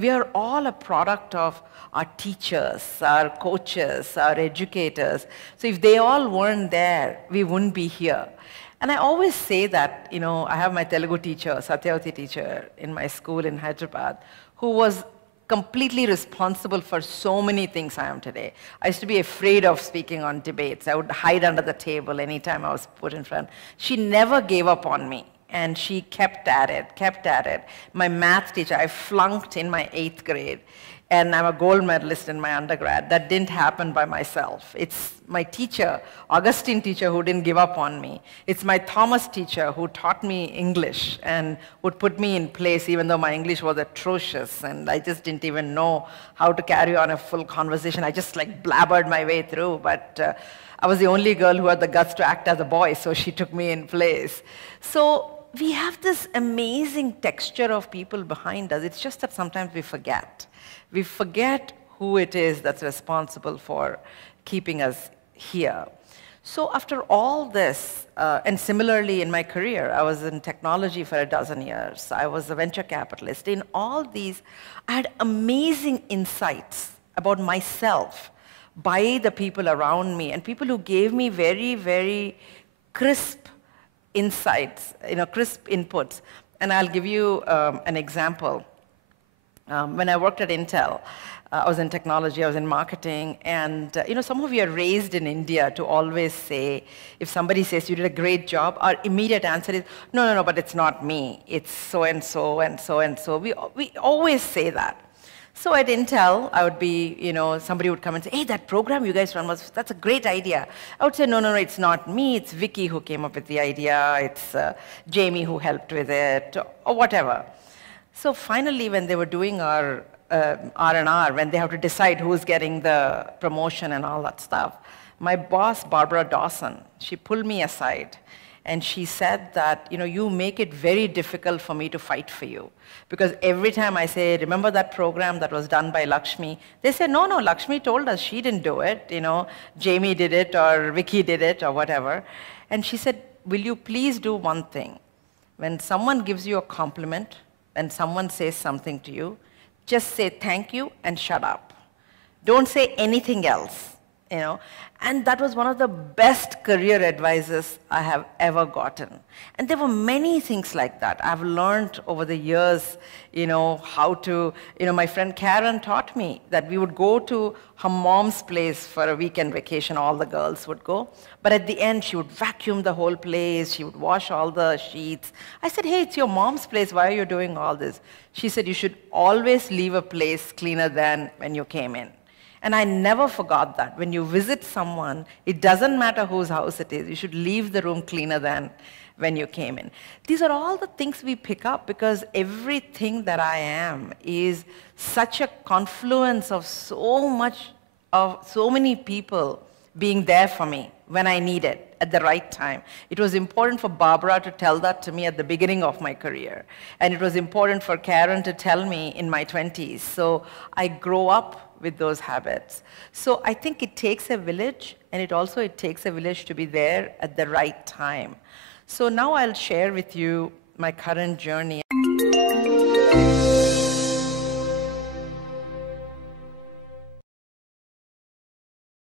we are all a product of our teachers, our coaches, our educators. So if they all weren't there, we wouldn't be here. And I always say that, I have my Telugu teacher, Satyavati teacher in my school in Hyderabad, who was completely responsible for so many things I am today. I used to be afraid of speaking on debates. I would hide under the table anytime I was put in front. She never gave up on me. And she kept at it, kept at it. My math teacher, I flunked in my 8th grade. And I'm a gold medalist in my undergrad. That didn't happen by myself. It's my teacher, Augustine teacher, who didn't give up on me. It's my Thomas teacher who taught me English and would put me in place even though my English was atrocious and I just didn't even know how to carry on a full conversation. I just blabbered my way through, but I was the only girl who had the guts to act as a boy, so she took me in place. So we have this amazing texture of people behind us. It's just that sometimes we forget. We forget who it is that's responsible for keeping us here. So after all this, and similarly in my career, I was in technology for 12 years. I was a venture capitalist. In all these, I had amazing insights about myself by the people around me and people who gave me very, very crisp insights, crisp inputs. And I'll give you an example. When I worked at Intel, I was in technology, I was in marketing, and some of you are raised in India to always say, if somebody says you did a great job, our immediate answer is, no, but it's not me. It's so-and-so and so-and-so. We always say that. So at Intel, I would be, somebody would come and say, hey, that program you guys run, that's a great idea. I would say, no, it's not me. It's Vicky who came up with the idea. It's Jamie who helped with it, or whatever. So finally, when they were doing our R&R, when they have to decide who's getting the promotion and all that stuff, my boss, Barbara Dawson, she pulled me aside. And she said that, you make it very difficult for me to fight for you. Because every time I say, remember that program that was done by Lakshmi? They say, no, Lakshmi told us she didn't do it. Jamie did it, or Vicky did it, or whatever. And she said, will you please do one thing? When someone gives you a compliment, and someone says something to you, just say thank you and shut up. Don't say anything else. And that was one of the best career advices I have ever gotten. And there were many things like that. I've learned over the years, how to, my friend Karen taught me that we would go to her mom's place for a weekend vacation, all the girls would go. But at the end, she would vacuum the whole place, she would wash all the sheets. I said, hey, it's your mom's place, why are you doing all this? She said, you should always leave a place cleaner than when you came in. And I never forgot that. When you visit someone, it doesn't matter whose house it is. You should leave the room cleaner than when you came in. These are all the things we pick up because everything that I am is such a confluence of so many people being there for me when I need it at the right time. It was important for Barbara to tell that to me at the beginning of my career. And it was important for Karen to tell me in my 20s. So I grow up with those habits. So I think it takes a village, and it takes a village to be there at the right time. So now I'll share with you my current journey.